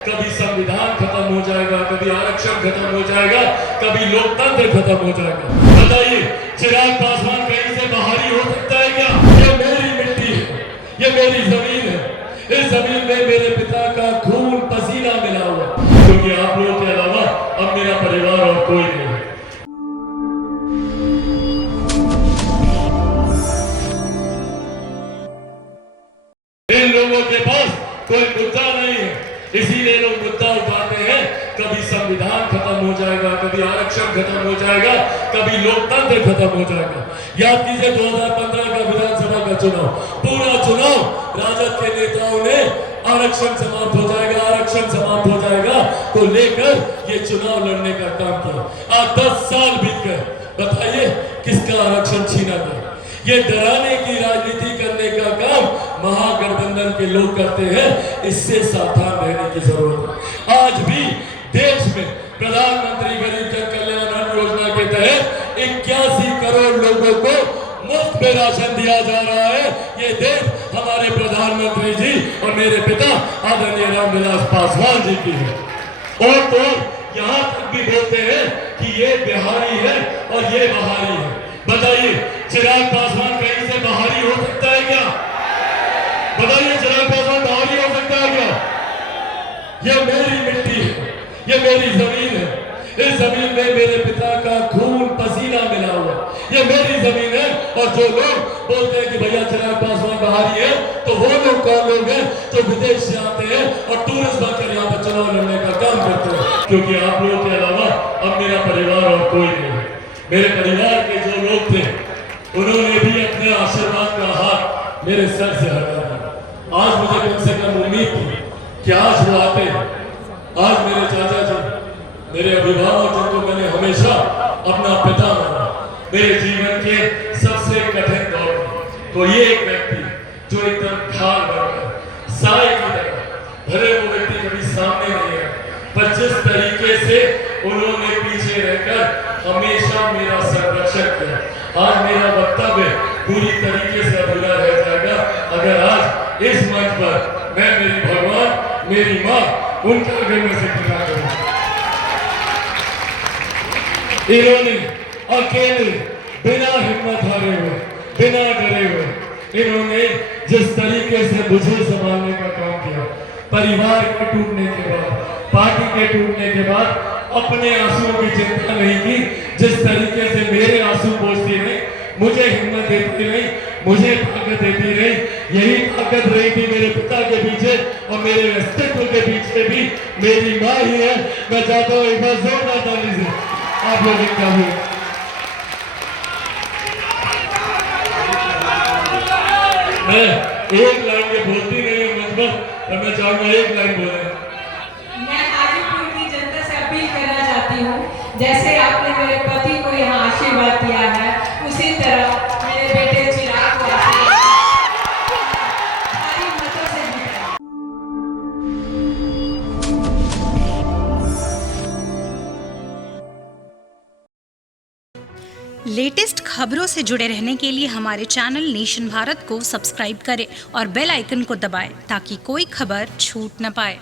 कभी संविधान खत्म हो जाएगा, कभी आरक्षण खत्म हो जाएगा, कभी लोकतंत्र खत्म हो जाएगा। बताइए, चिराग पासवान कहीं से बाहरी हो सकता है क्या? ये मेरी मिट्टी है, ये मेरी जमीन है। इस जमीन में मेरे पिता का खून पसीना मिला हुआ, क्योंकि आप लोगों के अलावा अब मेरा परिवार और कोई नहीं है। इन लोगों के पास कोई मुद्दा नहीं है, इसीलिए लोग मुद्दा उठाते हैं। कभी संविधान खत्म हो जाएगा, कभी आरक्षण खत्म हो जाएगा, कभी लोकतंत्र खत्म हो जाएगा। याद कीजिए 2015 का विधानसभा का चुनाव, पूरा चुनाव राजद के नेताओं ने आरक्षण समाप्त हो जाएगा, आरक्षण समाप्त हो जाएगा को लेकर ये चुनाव लड़ने का काम किया। आज 10 साल बीत गए, बताइए किसका आरक्षण छीना गया? ये डराने की राजनीति करने का काम महागठबंधन के लोग करते हैं, इससे सावधान रहने की जरूरत है। आज भी देश में प्रधानमंत्री गरीब जन कल्याण अन्न योजना के तहत 81 करोड़ लोगों को मुफ्त में राशन दिया जा रहा है। ये देश हमारे प्रधानमंत्री जी और मेरे पिता आदरणीय रामविलास पासवान जी की है। और तो यहाँ तक भी बोलते हैं कि ये बिहारी है और ये बहारी है। बताइए, चिराग पासवान कहीं से बाहरी हो सकता है क्या? बताइए, चिराग पासवान बाहरी हो सकता है क्या? ये मेरी मिट्टी है, ये मेरी जमीन है। इस जमीन में मेरे पिता का खून पसीना मिला हुआ, ये मेरी जमीन है। और जो लोग बोलते हैं कि भैया चिराग पासवान बाहरी है, तो वो लोग कौन लोग हैं जो विदेश से आते हैं और टूरिस्ट बनकर यहाँ पर चुनाव लड़ने का काम करते हैं? क्योंकि आप लोगों के अलावा अब मेरा परिवार और कोई नहीं है। मेरे परिवार के जो लोग थे, उन्होंने भी अपने आशीर्वाद का हाथ मेरे सर से हटा दिया। आज मुझे कम से कम उम्मीद थी कि आज वो आते। आज मेरे चाचा जी, मेरे अभिभावक जिनको मैंने हमेशा अपना पिता माना, मेरे जीवन के सबसे कठिन दौर में कोई एक व्यक्ति जो एकदम ढाल बनकर साए की तरह, भले वो व्यक्ति कभी सामने नहीं आया, पर जिस तरीके से उन्होंने पीछे रहकर हमेशा मेरा संरक्षण किया। आज मेरा वक्तव्य पूरी तरीके से अधूरा रह जाएगा अगर आज इस मंच पर मैं मेरी भगवान, मेरी माँ, उनका आगे में जिक्र ना करूं। इन्होंने अकेले, बिना हिम्मत हारे हुए, बिना डरे हुए, इन्होंने जिस तरीके से मुझे संभालने का काम किया, परिवार के टूटने के बाद, पार्टी के टूटने के बाद अपने आंसुओं की चिंता नहीं की। जिस तरीके से मेरे आंसू पोंछती रही, मुझे हिम्मत देती रही, मुझे ताकत देती रही, यही ताकत रही थी मेरे पिता के पीछे और मेरे अस्तित्व के पीछे भी मेरी माँ ही है। मैं चाहता हूँ एक बार जोरदार ताली से आप लोग इनका भी। मैं एक लाइन के बोलती नहीं हूँ मंच पर, मैं चाहूंगा एक लाइन बोले। मैं हाजीपुर की जनता से अपील करना चाहती हूँ, जैसे आपने मेरे पति को यहाँ आशीर्वाद दिया है, उसी तरह मेरे बेटे चिराग को भारी मतों से जिताएं। लेटेस्ट खबरों से जुड़े रहने के लिए हमारे चैनल नेशन भारत को सब्सक्राइब करें और बेल आइकन को दबाएं ताकि कोई खबर छूट न पाए।